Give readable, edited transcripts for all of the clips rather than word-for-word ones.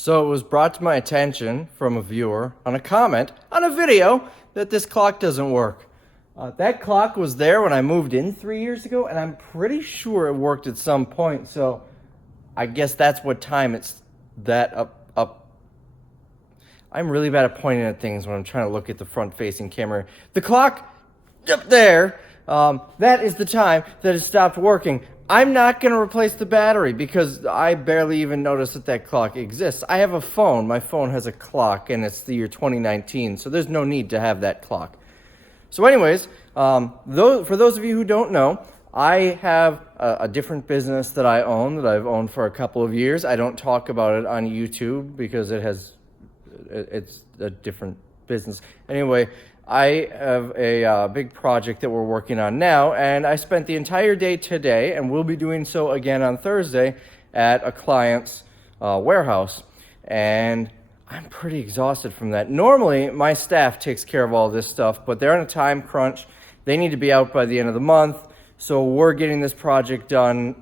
So it was brought to my attention from a viewer on a comment on a video that this clock doesn't work. That clock was there when I moved in 3 years ago, and I'm pretty sure it worked at some point. So I guess that's what time it's that up. I'm really bad at pointing at things when I'm trying to look at the front-facing camera. The clock up there, that is the time that it stopped working. I'm not going to replace the battery because I barely even noticed that that clock exists. I have a phone. My phone has a clock, and it's the year 2019, so there's no need to have that clock. So anyways, for those of you who don't know, I have a different business that I own, that I've owned for a couple of years. I don't talk about it on YouTube because it's a different business. Anyway, I have a big project that we're working on now, and I spent the entire day today, and we'll be doing so again on Thursday, at a client's warehouse. And I'm pretty exhausted from that. Normally, my staff takes care of all this stuff, but they're on a time crunch. They need to be out by the end of the month, so we're getting this project done.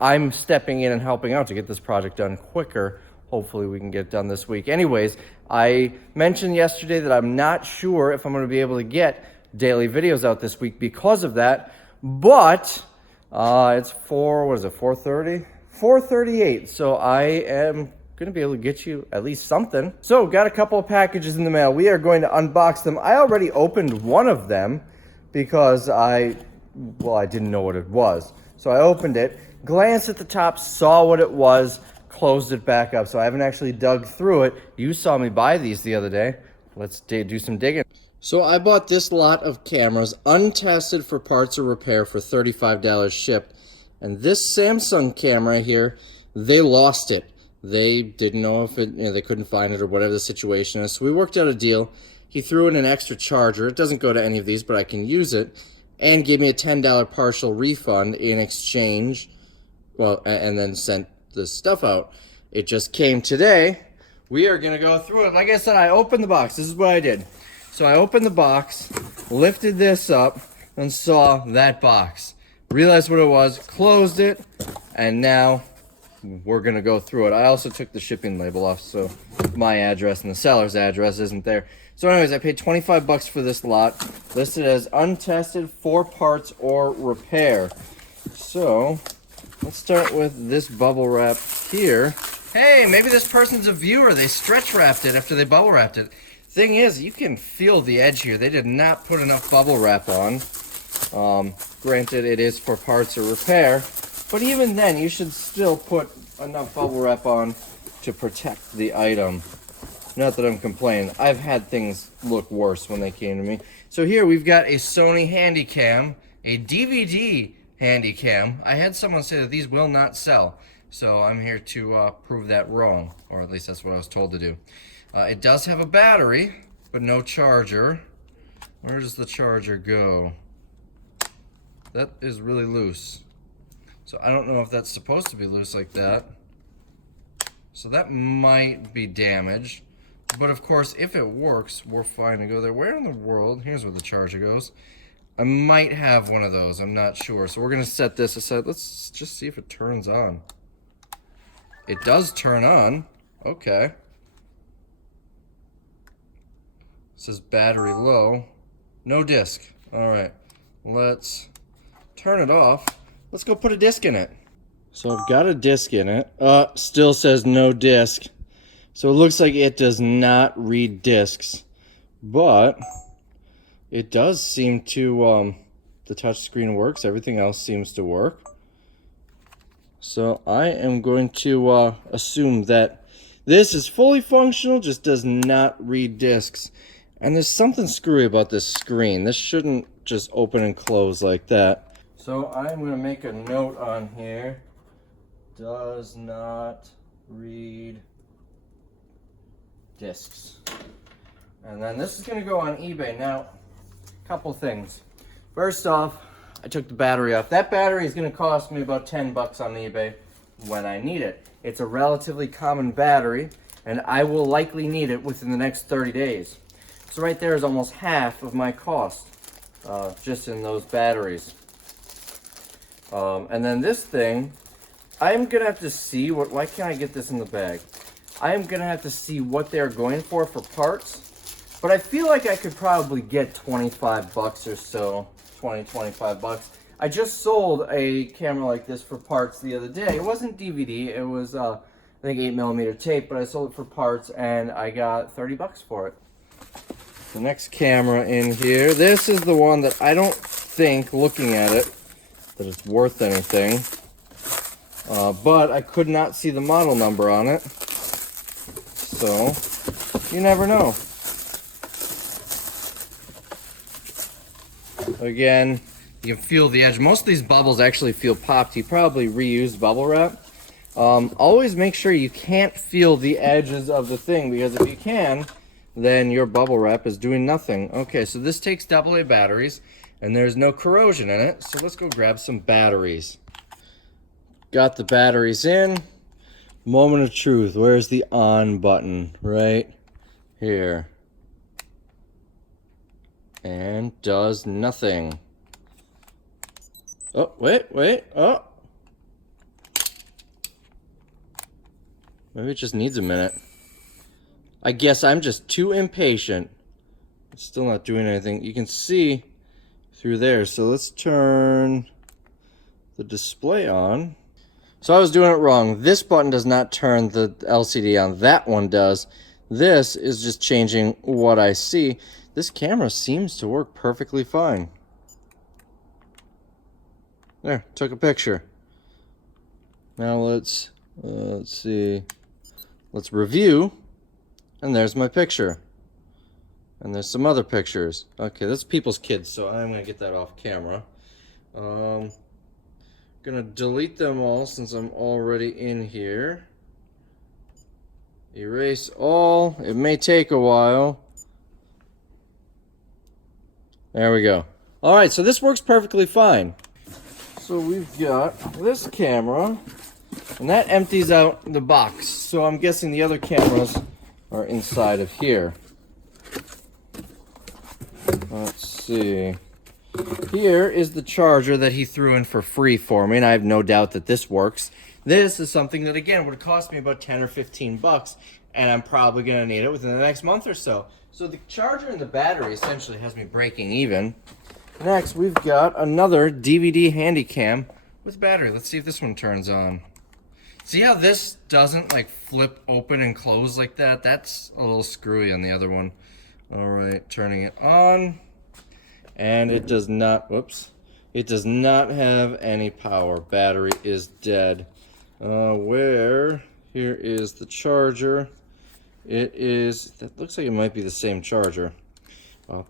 I'm stepping in and helping out to get this project done quicker. Hopefully we can get it done this week. Anyways, I mentioned yesterday that I'm not sure if I'm going to be able to get daily videos out this week because of that, but it's 4:30? 4:38, so I am going to be able to get you at least something. So, got a couple of packages in the mail. We are going to unbox them. I already opened one of them because I didn't know what it was. So I opened it, glanced at the top, saw what it was, closed it back up. So I haven't actually dug through it. You saw me buy these the other day. Let's do some digging. So I bought this lot of cameras, untested for parts or repair, for $35 shipped. And this Samsung camera here, they lost it. They didn't know if they couldn't find it or whatever the situation is. So we worked out a deal. He threw in an extra charger. It doesn't go to any of these, but I can use it. And gave me a $10 partial refund in exchange. Well, and then sent the stuff out. It just came today. We are gonna go through it. Like I said, I opened the box. This is what I did. So I opened the box, lifted this up, and saw that box. Realized what it was, closed it, and now we're gonna go through it. I also took the shipping label off, so my address and the seller's address isn't there. So anyways, I paid 25 bucks for this lot, listed as untested for parts or repair. So let's start with this bubble wrap here. Hey, maybe this person's a viewer. They stretch wrapped it after they bubble wrapped it. Thing is, you can feel the edge here. They did not put enough bubble wrap on. Granted, it is for parts or repair, but even then, you should still put enough bubble wrap on to protect the item. Not that I'm complaining. I've had things look worse when they came to me. So here we've got a Sony Handycam, a DVD Handycam. I had someone say that these will not sell, so I'm here to prove that wrong, or at least that's what I was told to do. It does have a battery, but no charger. Where does the charger go? That is really loose. So I don't know if that's supposed to be loose like that. So that might be damaged. But of course, if it works, we're fine to go there. Where in the world? Here's where the charger goes. I might have one of those. I'm not sure. So we're going to set this aside. Let's just see if it turns on. It does turn on. Okay. It says battery low. No disc. All right. Let's turn it off. Let's go put a disc in it. So I've got a disc in it. Still says no disc. So it looks like it does not read discs, but it does seem to, the touch screen works. Everything else seems to work. So I am going to assume that this is fully functional, just does not read discs. And there's something screwy about this screen. This shouldn't just open and close like that. So I'm going to make a note on here. Does not read discs. And then this is going to go on eBay. Now, a couple things. First off, I took the battery off. That battery is going to cost me about 10 bucks on eBay when I need it. It's a relatively common battery, and I will likely need it within the next 30 days. So right there is almost half of my cost, just in those batteries. And then this thing, I'm gonna have to see why can't I get this in the bag? I am gonna have to see what they're going for parts. But I feel like I could probably get 25 bucks or so, 20, 25 bucks. I just sold a camera like this for parts the other day. It wasn't DVD, it was I think 8mm tape, but I sold it for parts and I got 30 bucks for it. The next camera in here, this is the one that I don't think, looking at it, that it's worth anything. But I could not see the model number on it. So, you never know. Again, you can feel the edge. Most of these bubbles actually feel popped. You probably reused bubble wrap. Always make sure you can't feel the edges of the thing, because if you can, then your bubble wrap is doing nothing. Okay, so this takes AA batteries, and there's no corrosion in it, so let's go grab some batteries. Got the batteries in. Moment of truth. Where's the on button? Right here. And does nothing. Oh, wait. Oh. Maybe it just needs a minute. I guess I'm just too impatient. It's still not doing anything. You can see through there. So let's turn the display on. So I was doing it wrong. This button does not turn the LCD on. That one does. This is just changing what I see. This camera seems to work perfectly fine. There, took a picture. Now let's see. Let's review. And there's my picture. And there's some other pictures. Okay, that's people's kids, so I'm gonna get that off camera. Gonna delete them all since I'm already in here. Erase all. It may take a while. There we go. All right, so this works perfectly fine. So we've got this camera, and that empties out the box. So I'm guessing the other cameras are inside of here. Let's see. Here is the charger that he threw in for free for me, and I have no doubt that this works. This is something that, again, would cost me about 10 or 15 bucks, and I'm probably going to need it within the next month or so. So the charger and the battery essentially has me breaking even. Next, we've got another DVD Handycam with battery. Let's see if this one turns on. See how this doesn't like flip open and close like that? That's a little screwy on the other one. All right, turning it on. And it does not, whoops, it does not have any power. Battery is dead. Here is the charger. It is, that looks like it might be the same charger.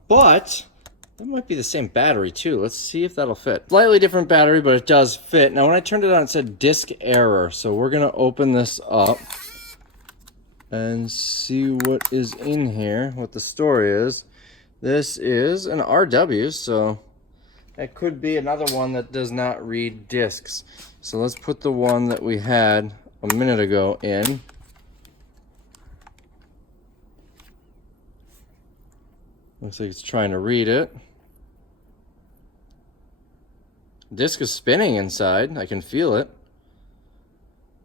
But that might be the same battery too. Let's see if that'll fit. Slightly different battery, but it does fit. Now when I turned it on, it said disk error. So we're gonna open this up and see what is in here, what the story is. This is an RW, so that could be another one that does not read discs. So let's put the one that we had a minute ago in. Looks like it's trying to read it. Disc is spinning inside. I can feel it.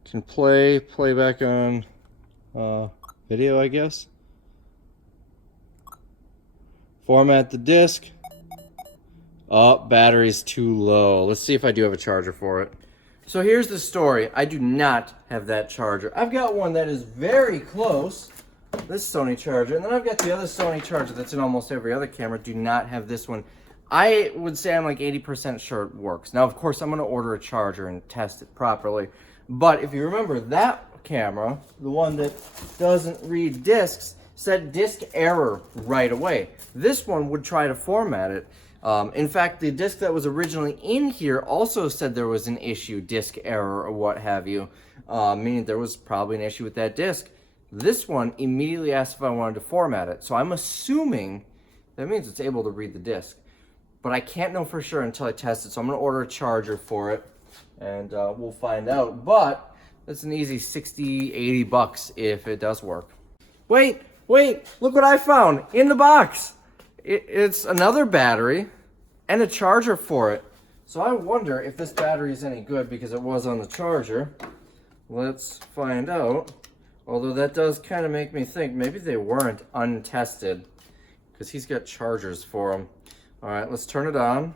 Can play back on video, I guess. Format the disc. Oh, battery's too low. Let's see if I do have a charger for it. So here's the story. I do not have that charger. I've got one that is very close. This Sony charger. And then I've got the other Sony charger that's in almost every other camera. Do not have this one. I would say I'm like 80% sure it works. Now, of course, I'm going to order a charger and test it properly. But if you remember, that camera, the one that doesn't read discs, said disk error right away. This one would try to format it. In fact, the disc that was originally in here also said there was an issue, disk error or what have you, meaning there was probably an issue with that disc. This one immediately asked if I wanted to format it. So I'm assuming that means it's able to read the disc. But I can't know for sure until I test it. So I'm going to order a charger for it, and we'll find out. But it's an easy 60, 80 bucks if it does work. Wait, look what I found in the box. It's another battery and a charger for it. So I wonder if this battery is any good because it was on the charger. Let's find out. Although that does kind of make me think maybe they weren't untested, because he's got chargers for them. All right, let's turn it on.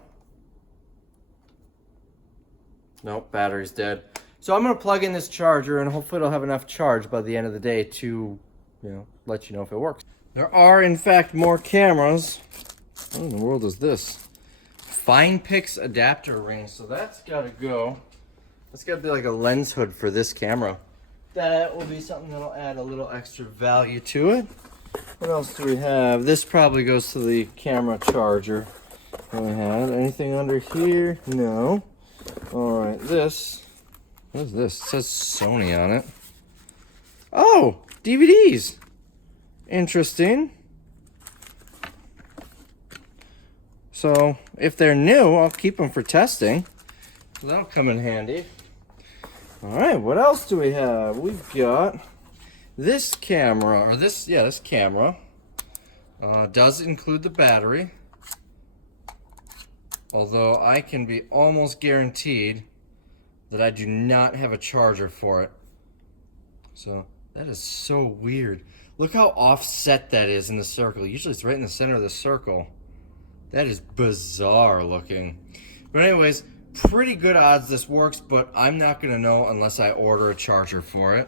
Nope, battery's dead. So I'm gonna plug in this charger and hopefully it'll have enough charge by the end of the day to, let you know if it works. There are, in fact, more cameras. What in the world is this? FinePix adapter ring. So that's gotta go. That's gotta be like a lens hood for this camera. That will be something that'll add a little extra value to it. What else do we have? This probably goes to the camera charger. What do we have? Anything under here? No. All right, this. What is this? It says Sony on it. Oh, DVDs. Interesting. So if they're new, I'll keep them for testing. So that'll come in handy. All right, what else do we have? We've got this camera, or this camera. Does include the battery. Although I can be almost guaranteed that I do not have a charger for it. So that is so weird. Look how offset that is in the circle. Usually it's right in the center of the circle. That is bizarre looking. But anyways, pretty good odds this works, but I'm not gonna know unless I order a charger for it.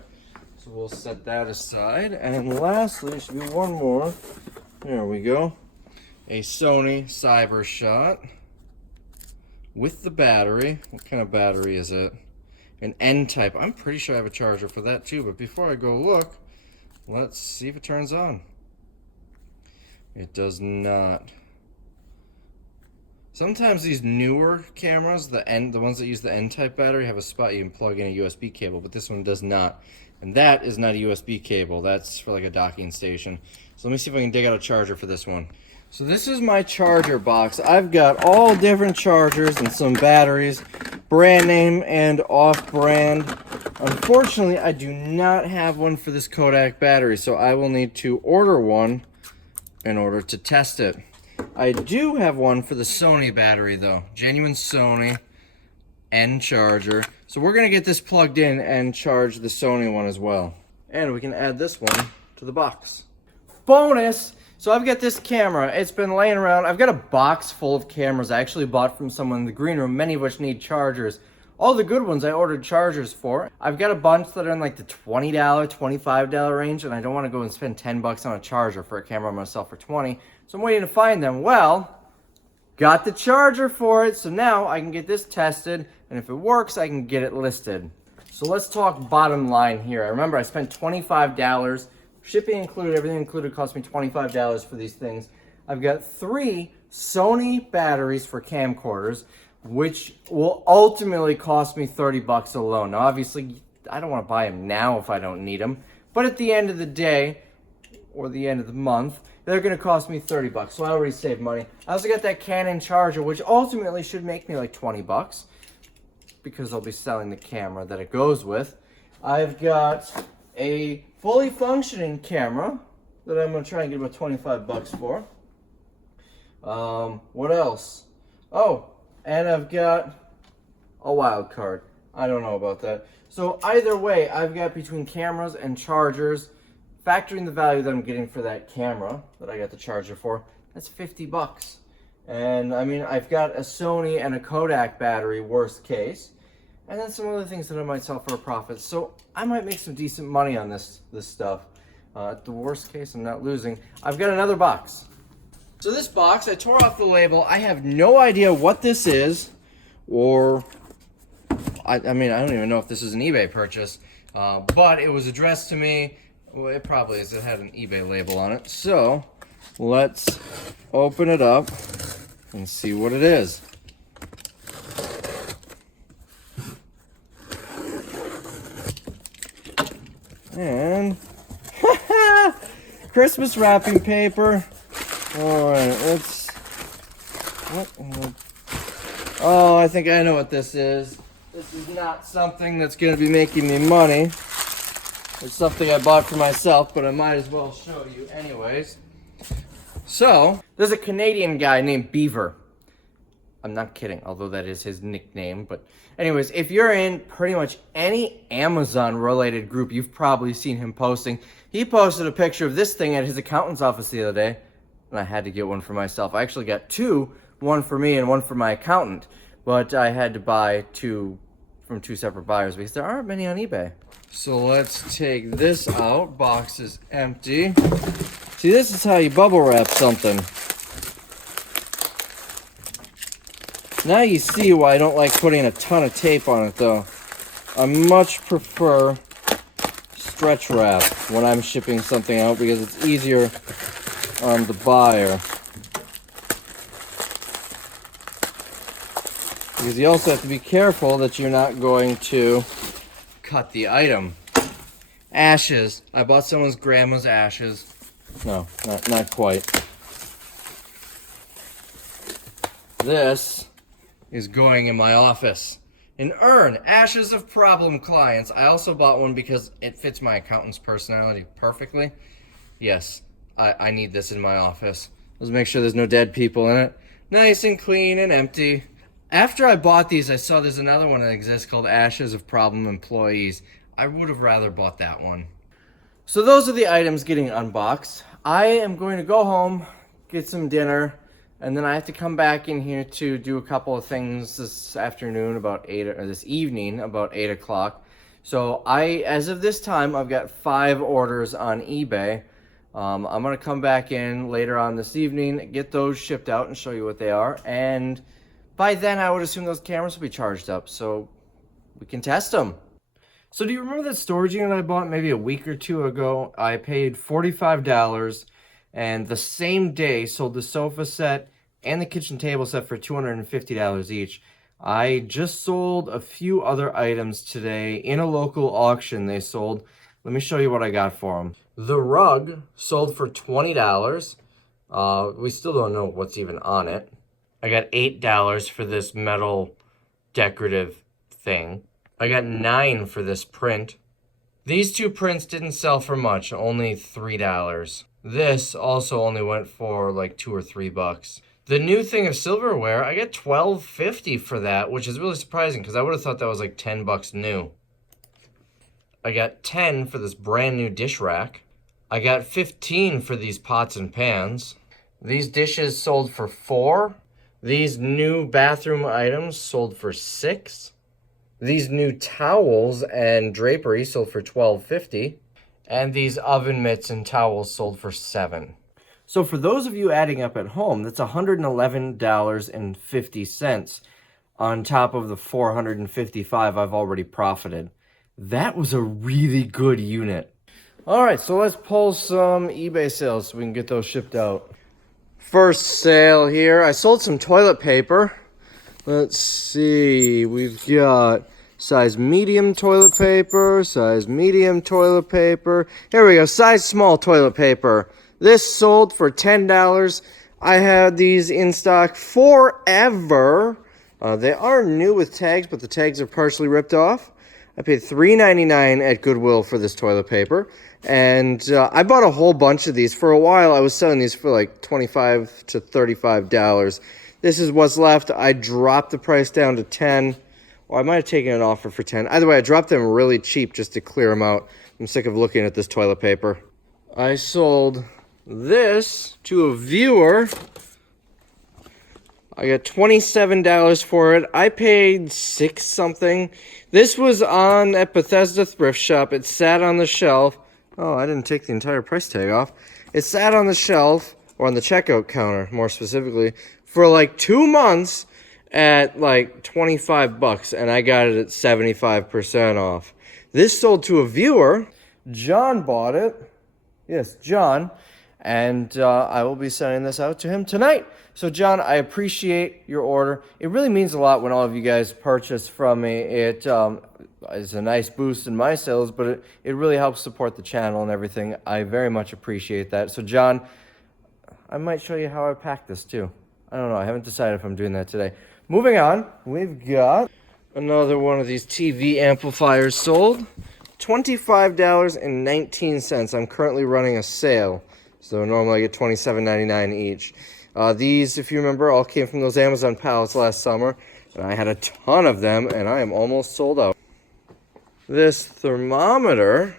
So we'll set that aside. And lastly, should be one more. There we go. A Sony CyberShot with the battery. What kind of battery is it? An N-type. I'm pretty sure I have a charger for that too, but before I go look, let's see if it turns on. It does not. Sometimes these newer cameras, the ones that use the N-type battery, have a spot you can plug in a USB cable, but this one does not. And that is not a USB cable. That's for like a docking station. So let me see if I can dig out a charger for this one. So this is my charger box. I've got all different chargers and some batteries, brand name and off-brand. Unfortunately, I do not have one for this Kodak battery, so I will need to order one in order to test it. I do have one for the Sony battery though, genuine Sony N charger. So we're gonna get this plugged in and charge the Sony one as well. And we can add this one to the box. Bonus! So I've got this camera, it's been laying around. I've got a box full of cameras I actually bought from someone in the green room, many of which need chargers. All the good ones I ordered chargers for. I've got a bunch that are in like the $20, $25 range, and I don't want to go and spend 10 bucks on a charger for a camera I'm gonna sell for 20. So I'm waiting to find them. Well, got the charger for it, so now I can get this tested, and if it works, I can get it listed. So let's talk bottom line here. I remember I spent $25. Shipping included, everything included cost me $25 for these things. I've got 3 Sony batteries for camcorders, which will ultimately cost me 30 bucks alone. Now, obviously, I don't want to buy them now if I don't need them, but at the end of the day, or the end of the month, they're going to cost me 30 bucks, so I already saved money. I also got that Canon charger, which ultimately should make me like 20 bucks, because I'll be selling the camera that it goes with. I've got a fully functioning camera that I'm going to try and get about 25 bucks for. What else? Oh, and I've got a wild card. I don't know about that. So either way, I've got between cameras and chargers, factoring the value that I'm getting for that camera that I got the charger for, that's 50 bucks. And I mean, I've got a Sony and a Kodak battery, worst case, and then some other things that I might sell for a profit. So I might make some decent money on this stuff. At the worst case, I'm not losing. I've got another box. So this box, I tore off the label. I have no idea what this is, or I mean, I don't even know if this is an eBay purchase, but it was addressed to me. Well, it probably is. It had an eBay label on it. So let's open it up and see what it is. And Christmas wrapping paper. All right, let's. Oh, I think I know what this is. This is not something that's going to be making me money. It's something I bought for myself, but I might as well show you anyways. So, there's a Canadian guy named Beaver. I'm not kidding, although that is his nickname. But anyways, if you're in pretty much any Amazon-related group, you've probably seen him posting. He posted a picture of this thing at his accountant's office the other day, and I had to get one for myself. I actually got two, one for me and one for my accountant. But I had to buy two from two separate buyers because there aren't many on eBay. So let's take this out. Box is empty. See, this is how you bubble wrap something. Now you see why I don't like putting a ton of tape on it, though. I much prefer stretch wrap when I'm shipping something out because it's easier on the buyer. Because you also have to be careful that you're not going to cut the item. Ashes. I bought someone's grandma's ashes. No, not quite. This is going in my office. An urn. Ashes of problem clients. I also bought one because it fits my accountant's personality perfectly. Yes, I need this in my office. Let's make sure there's no dead people in it. Nice and clean and empty. After I bought these, I saw there's another one that exists called Ashes of Problem Employees. I would have rather bought that one. So those are the items getting unboxed. I am going to go home, get some dinner, and then I have to come back in here to do a couple of things this afternoon about 8, or this evening about 8 o'clock. So as of this time, I've got 5 orders on eBay. I'm going to come back in later on this evening, get those shipped out and show you what they are. And by then, I would assume those cameras will be charged up, so we can test them. So do you remember that storage unit I bought maybe a week or two ago? I paid $45, and the same day sold the sofa set and the kitchen table set for $250 each. I just sold a few other items today in a local auction they sold. Let me show you what I got for them. The rug sold for $20. We still don't know what's even on it. I got $8 for this metal decorative thing. I got $9 for this print. These two prints didn't sell for much, only $3. This also only went for like $2 or $3. The new thing of silverware, I got $12.50 for that, which is really surprising because I would have thought that was like $10 new. I got $10 for this brand new dish rack. I got $15 for these pots and pans. These dishes sold for $4. These new bathroom items sold for $6. These new towels and drapery sold for $12.50. And these oven mitts and towels sold for $7. So for those of you adding up at home, that's $111.50 on top of the $455 I've already profited. That was a really good unit. All right, so let's pull some eBay sales so we can get those shipped out. First sale here. I sold some toilet paper. Let's see. We've got size medium toilet paper, size medium toilet paper. Here we go. Size small toilet paper. This sold for $10. I had these in stock forever. They are new with tags, but the tags are partially ripped off. I paid $3.99 at Goodwill for this toilet paper. And I bought a whole bunch of these. For a while, I was selling these for like $25 to $35. This is what's left. I dropped the price down to $10. Or I might have taken an offer for $10. Either way, I dropped them really cheap just to clear them out. I'm sick of looking at this toilet paper. I sold this to a viewer. I got $27 for it. I paid $6 something. This was on at Bethesda Thrift Shop. It sat on the shelf. Oh, I didn't take the entire price tag off. It sat on the shelf, or on the checkout counter, more specifically, for like 2 months at like $25, and I got it at 75% off. This sold to a viewer. John bought it. Yes, John. And I will be sending this out to him tonight. So, John, I appreciate your order. It really means a lot when all of you guys purchase from me. It is a nice boost in my sales, but it really helps support the channel and everything. I very much appreciate that. So, John, I might show you how I pack this, too. I don't know. I haven't decided if I'm doing that today. Moving on, we've got another one of these TV amplifiers sold. $25.19. I'm currently running a sale. So normally I get $27.99 each. These, if you remember, all came from those Amazon pallets last summer, and I had a ton of them, and I am almost sold out. This thermometer,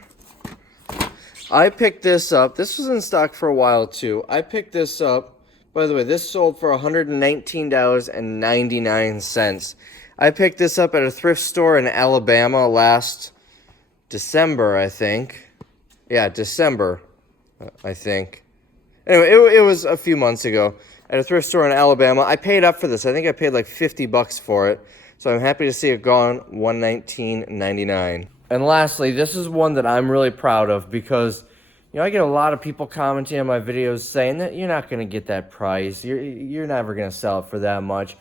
I picked this up. This was in stock for a while too. I picked this up. By the way, this sold for $119.99. I picked this up at a thrift store in Alabama last December, I think. Yeah, December, I think. Anyway, it was a few months ago at a thrift store in Alabama. I paid up for this. I think I paid like $50 for it. So I'm happy to see it gone, $119.99. And lastly, this is one that I'm really proud of because, you know, I get a lot of people commenting on my videos saying that you're not going to get that price. You're never going to sell it for that much.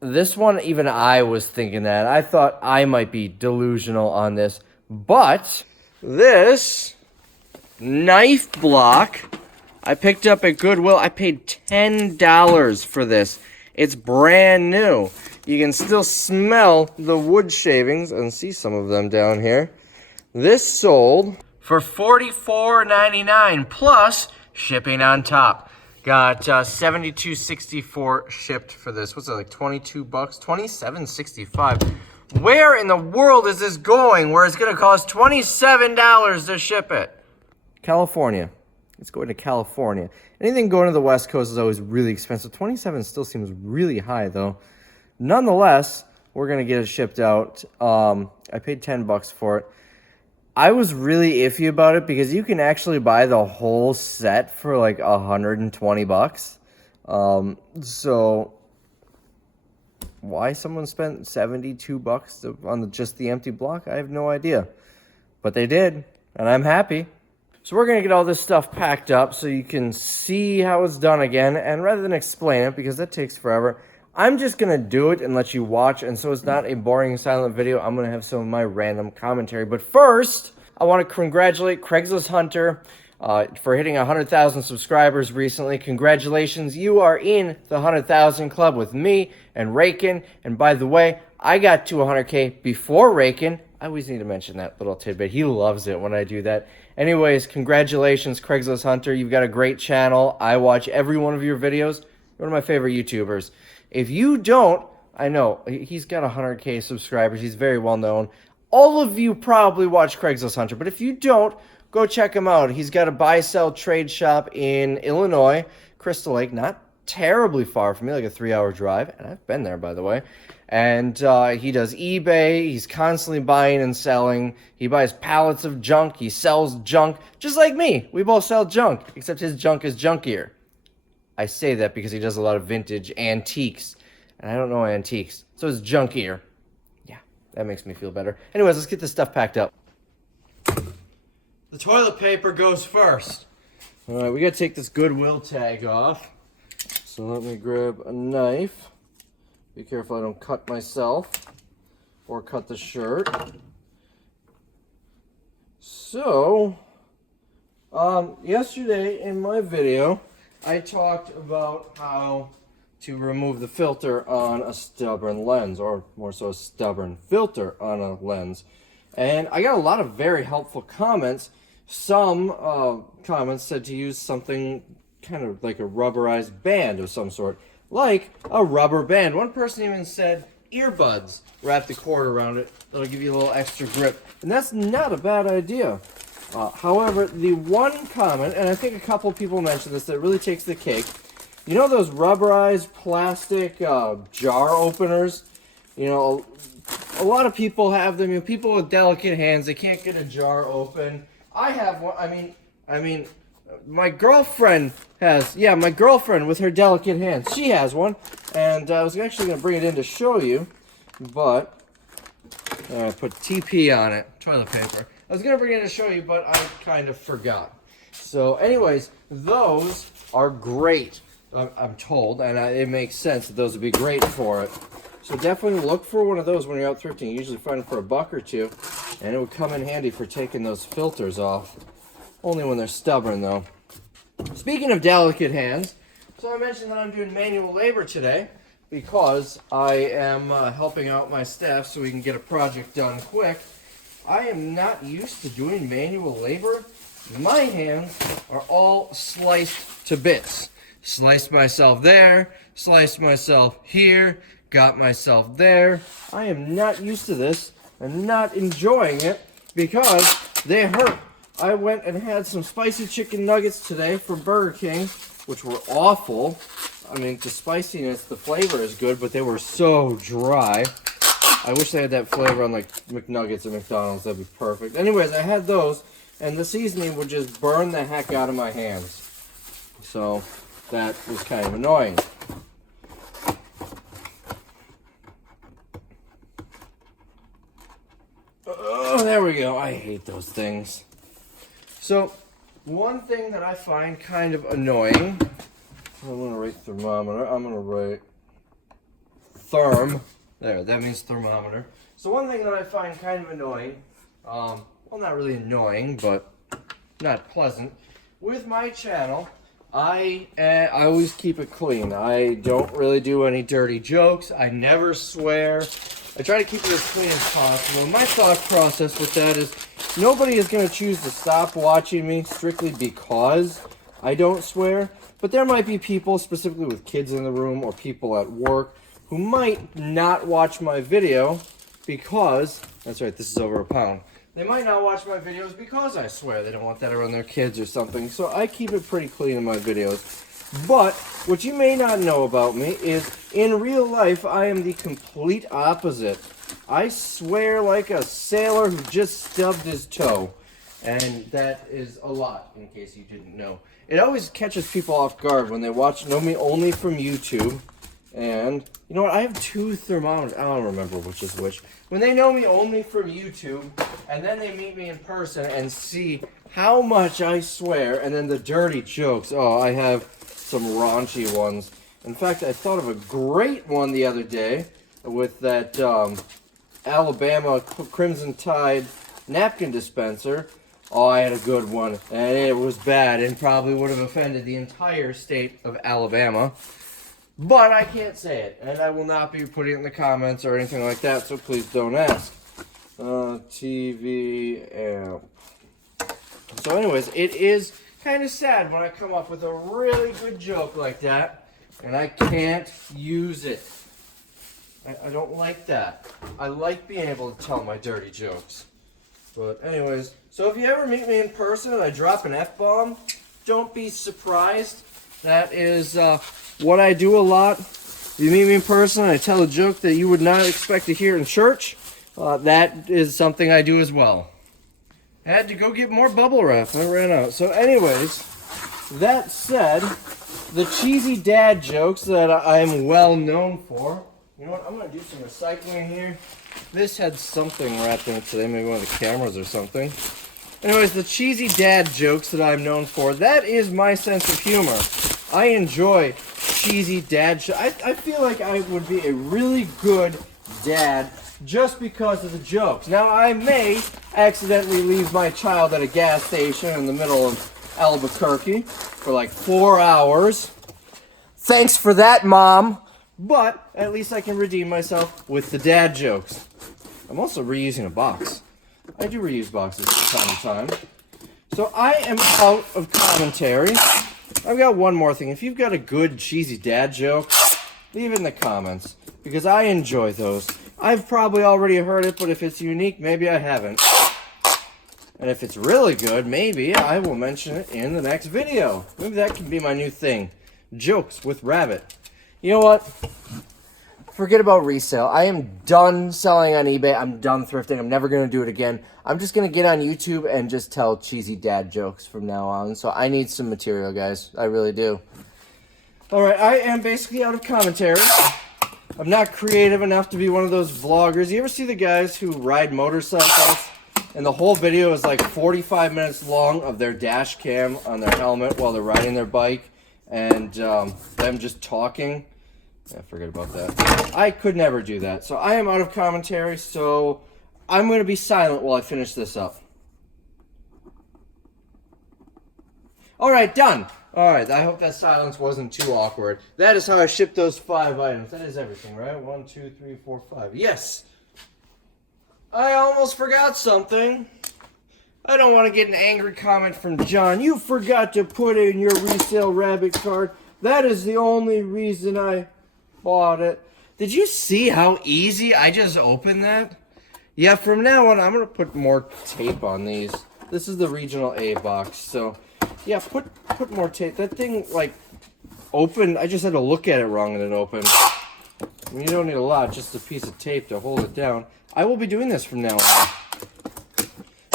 This one, even I was thinking that. I thought I might be delusional on this. But this knife block I picked up at Goodwill. I paid $10 for this. It's brand new. You can still smell the wood shavings and see some of them down here. This sold for $44.99 plus shipping on top. Got $72.64 shipped for this. What's it, like 22 bucks? $27.65. Where in the world is this going where it's going to cost $27 to ship it? California. It's going to California. Anything going to the West Coast is always really expensive. $27 still seems really high, though. Nonetheless, we're going to get it shipped out. I paid $10 for it. I was really iffy about it because you can actually buy the whole set for like $120. So why someone spent $72 on just the empty block, I have no idea. But they did, and I'm happy. So we're going to get all this stuff packed up so you can see how it's done again. And rather than explain it, because that takes forever, I'm just going to do it and let you watch. And so it's not a boring silent video. I'm going to have some of my random commentary. But first, I want to congratulate Craigslist Hunter for hitting 100,000 subscribers recently. Congratulations. You are in the 100,000 club with me and Rakin. And by the way, I got to 100K before Rakin. I always need to mention that little tidbit. He loves it when I do that. Anyways, congratulations, Craigslist Hunter. You've got a great channel. I watch every one of your videos. You're one of my favorite YouTubers. If you don't, I know, he's got 100K subscribers. He's very well known. All of you probably watch Craigslist Hunter, but if you don't, go check him out. He's got a buy-sell trade shop in Illinois, Crystal Lake, not terribly far from me, like a 3-hour drive, and I've been there, by the way. And he does eBay. He's constantly buying and selling. He buys pallets of junk. He sells junk, just like me. We both sell junk, except his junk is junkier. I say that because he does a lot of vintage antiques, and I don't know antiques, so it's junkier. Yeah, that makes me feel better. Anyways, let's get this stuff packed up. The toilet paper goes first. All right, we got to take this Goodwill tag off. So let me grab a knife. Be careful I don't cut myself or cut the shirt. So, yesterday in my video, I talked about how to remove the filter on a stubborn lens, or more so a stubborn filter on a lens. And I got a lot of very helpful comments. Some comments said to use something kind of like a rubberized band of some sort, like a rubber band. One person even said earbuds, wrap the cord around it. That'll give you a little extra grip. And that's not a bad idea. However, the one comment, and I think a couple people mentioned this, that really takes the cake. You know those rubberized plastic jar openers? You know, a lot of people have them. You know, people with delicate hands, they can't get a jar open. I have one. I mean, my girlfriend has, my girlfriend with her delicate hands, she has one. And I was actually going to bring it in to show you, but I put TP on it, toilet paper. I was going to bring it in to show you, but I kind of forgot. So anyways, those are great, I'm told, and it makes sense that those would be great for it. So definitely look for one of those when you're out thrifting. You usually find them for $1 or $2, and it would come in handy for taking those filters off. Only when they're stubborn, though. Speaking of delicate hands, so I mentioned that I'm doing manual labor today because I am helping out my staff so we can get a project done quick. I am not used to doing manual labor. My hands are all sliced to bits. Sliced myself there, sliced myself here, got myself there. I am not used to this and not enjoying it because they hurt. I went and had some spicy chicken nuggets today from Burger King, which were awful. I mean, the spiciness, the flavor is good, but they were so dry. I wish they had that flavor on like McNuggets at McDonald's. That'd be perfect. Anyways, I had those, and the seasoning would just burn the heck out of my hands. So that was kind of annoying. Oh, there we go. I hate those things. So, one thing that I find kind of annoying, I'm going to write thermometer. I'm going to write therm. There, that means thermometer. So one thing that I find kind of annoying, well, not really annoying, but not pleasant, with my channel, I always keep it clean. I don't really do any dirty jokes. I never swear. I try to keep it as clean as possible. My thought process with that is nobody is going to choose to stop watching me strictly because I don't swear. But there might be people, specifically with kids in the room or people at work, who might not watch my video because, that's right, this is over a pound. They might not watch my videos because I swear. They don't want that around their kids or something. So I keep it pretty clean in my videos. But what you may not know about me is in real life, I am the complete opposite. I swear like a sailor who just stubbed his toe. And that is a lot, in case you didn't know. It always catches people off guard when they know me only from YouTube. And, you know what, I have two thermometers. I don't remember which is which. When they know me only from YouTube, and then they meet me in person and see how much I swear, and then the dirty jokes. Oh, I have some raunchy ones. In fact, I thought of a great one the other day with that Alabama Crimson Tide napkin dispenser. Oh, I had a good one, and it was bad and probably would have offended the entire state of Alabama. But I can't say it, and I will not be putting it in the comments or anything like that, so please don't ask. TV amp. So anyways, it is kind of sad when I come up with a really good joke like that, and I can't use it. I don't like that. I like being able to tell my dirty jokes. But anyways, so if you ever meet me in person and I drop an F-bomb, don't be surprised. That is what I do a lot. If you meet me in person and I tell a joke that you would not expect to hear in church, that is something I do as well. I had to go get more bubble wrap. I ran out. So anyways, that said, the cheesy dad jokes that I'm well known for. You know what? I'm going to do some recycling here. This had something wrapped in it today, maybe one of the cameras or something. Anyways, the cheesy dad jokes that I'm known for, that is my sense of humor. I enjoy cheesy dad jokes. I feel like I would be a really good dad just because of the jokes. Now, I may accidentally leave my child at a gas station in the middle of Albuquerque for like 4 hours. Thanks for that, Mom. But at least I can redeem myself with the dad jokes. I'm also reusing a box. I do reuse boxes from time to time. So I am out of commentary. I've got one more thing. If you've got a good cheesy dad joke, leave it in the comments, because I enjoy those. I've probably already heard it, but if it's unique, maybe I haven't. And if it's really good, maybe I will mention it in the next video. Maybe that can be my new thing. Jokes with Rabbit. You know what? Forget about resale. I am done selling on eBay. I'm done thrifting. I'm never going to do it again. I'm just going to get on YouTube and just tell cheesy dad jokes from now on. So I need some material, guys. I really do. All right, I am basically out of commentary. I'm not creative enough to be one of those vloggers. You ever see the guys who ride motorcycles and the whole video is like 45 minutes long of their dash cam on their helmet while they're riding their bike and them just talking? Yeah, forget about that. I could never do that. So I am out of commentary, so I'm going to be silent while I finish this up. All right, done. All right, I hope that silence wasn't too awkward. That is how I shipped those 5 items. That is everything, right? 1, 2, 3, 4, 5. Yes! I almost forgot something. I don't want to get an angry comment from John. You forgot to put in your resale rabbit card. That is the only reason I bought it. Did you see how easy I just opened that? Yeah, from now on, I'm going to put more tape on these. This is the Regional A box, so yeah, put more tape. That thing, like, opened. I just had to look at it wrong and it opened. I mean, you don't need a lot, just a piece of tape to hold it down. I will be doing this from now on.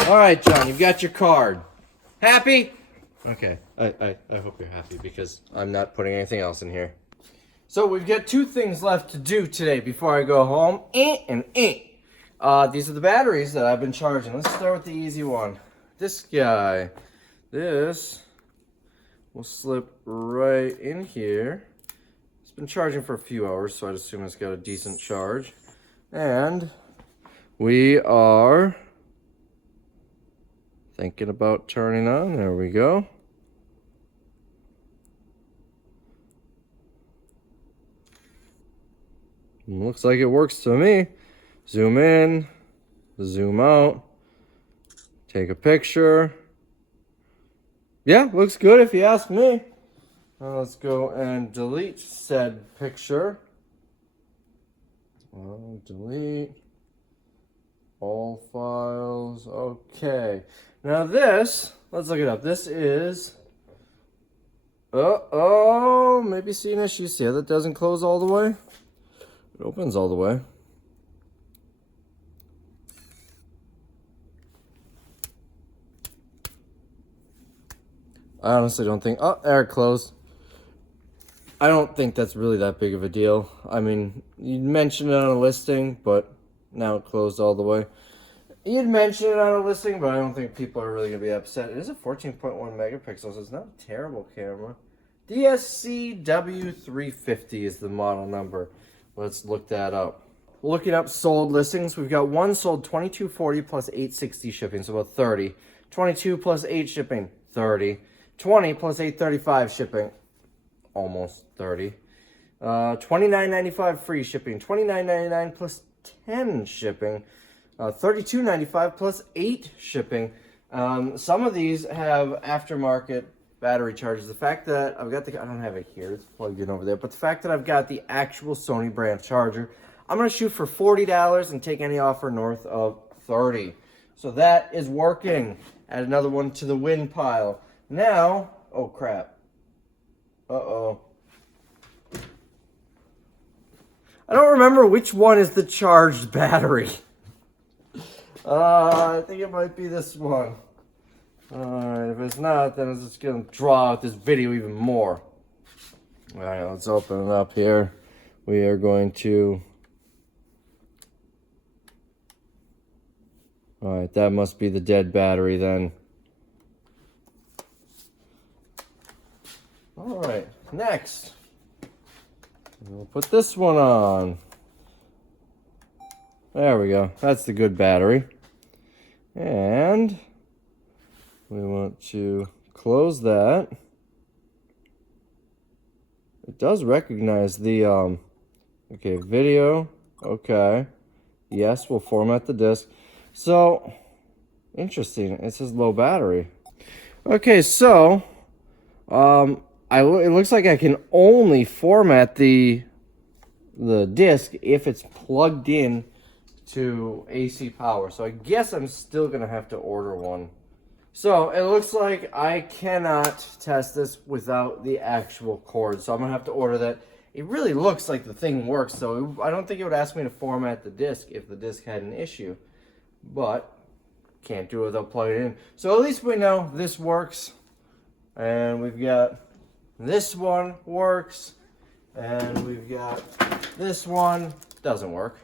All right, John, you've got your card. Happy? Okay, I hope you're happy because I'm not putting anything else in here. So we've got 2 things left to do today before I go home. These are the batteries that I've been charging. Let's start with the easy one. This guy. This will slip right in here. It's been charging for a few hours, so I'd assume it's got a decent charge. And we are thinking about turning on. There we go. Looks like it works to me. Zoom in, zoom out, take a picture. Yeah, looks good if you ask me. Now let's go and delete said picture. Delete all files. Okay. Now this, let's look it up. This is, maybe see an issue. See how that doesn't close all the way? It opens all the way. I honestly don't think, there it closed. I don't think that's really that big of a deal. I mean, you'd mention it on a listing, but now it closed all the way. You'd mention it on a listing, but I don't think people are really going to be upset. It is a 14.1 megapixels, so it's not a terrible camera. DSCW350 is the model number. Let's look that up. Looking up sold listings, we've got one sold $22.40 plus $8.60 shipping, so about 30. 22 plus 8 shipping, 30. 20 plus $8.35 shipping, almost 30. $29.95 free shipping. $29.99 plus 10 shipping. $32.95 plus 8 shipping. Some of these have aftermarket battery chargers. The fact that I've got I don't have it here, it's plugged in over there, but the fact that I've got the actual Sony brand charger, I'm going to shoot for $40 and take any offer north of $30. So that is working. Add another one to the win pile. Now, oh crap. Uh-oh. I don't remember which one is the charged battery. I think it might be this one. Alright, if it's not, then it's just going to draw out this video even more. Alright, let's open it up here. We are going to... Alright, that must be the dead battery then. Alright, next. We'll put this one on. There we go. That's the good battery. And we want to close that. It does recognize the, okay, video. Okay. Yes, we'll format the disk. So, interesting. It says low battery. Okay, so, it looks like I can only format the disc if it's plugged in to AC power. So I guess I'm still gonna have to order one. So it looks like I cannot test this without the actual cord. So I'm gonna have to order that. It really looks like the thing works. So I don't think it would ask me to format the disc if the disc had an issue, but can't do it without plugging it in. So at least we know this works. And we've got this one works, and we've got this one doesn't work.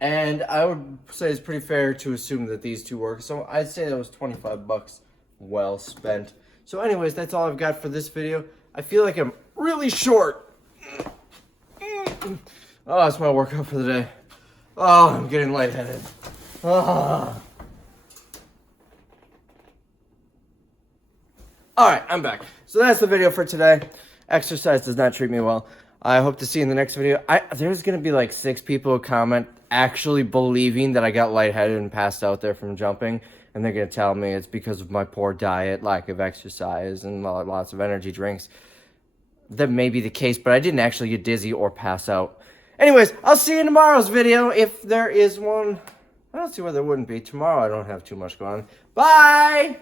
And I would say it's pretty fair to assume that these two work. So I'd say that was 25 bucks well spent. So anyways, that's all I've got for this video. I feel like I'm really short. Oh, that's my workout for the day. Oh, I'm getting lightheaded. Oh. Alright, I'm back. So that's the video for today. Exercise does not treat me well. I hope to see you in the next video. There's going to be like 6 people who comment actually believing that I got lightheaded and passed out there from jumping. And they're going to tell me it's because of my poor diet, lack of exercise, and lots of energy drinks. That may be the case, but I didn't actually get dizzy or pass out. Anyways, I'll see you in tomorrow's video if there is one. I don't see why there wouldn't be. Tomorrow I don't have too much going on. Bye!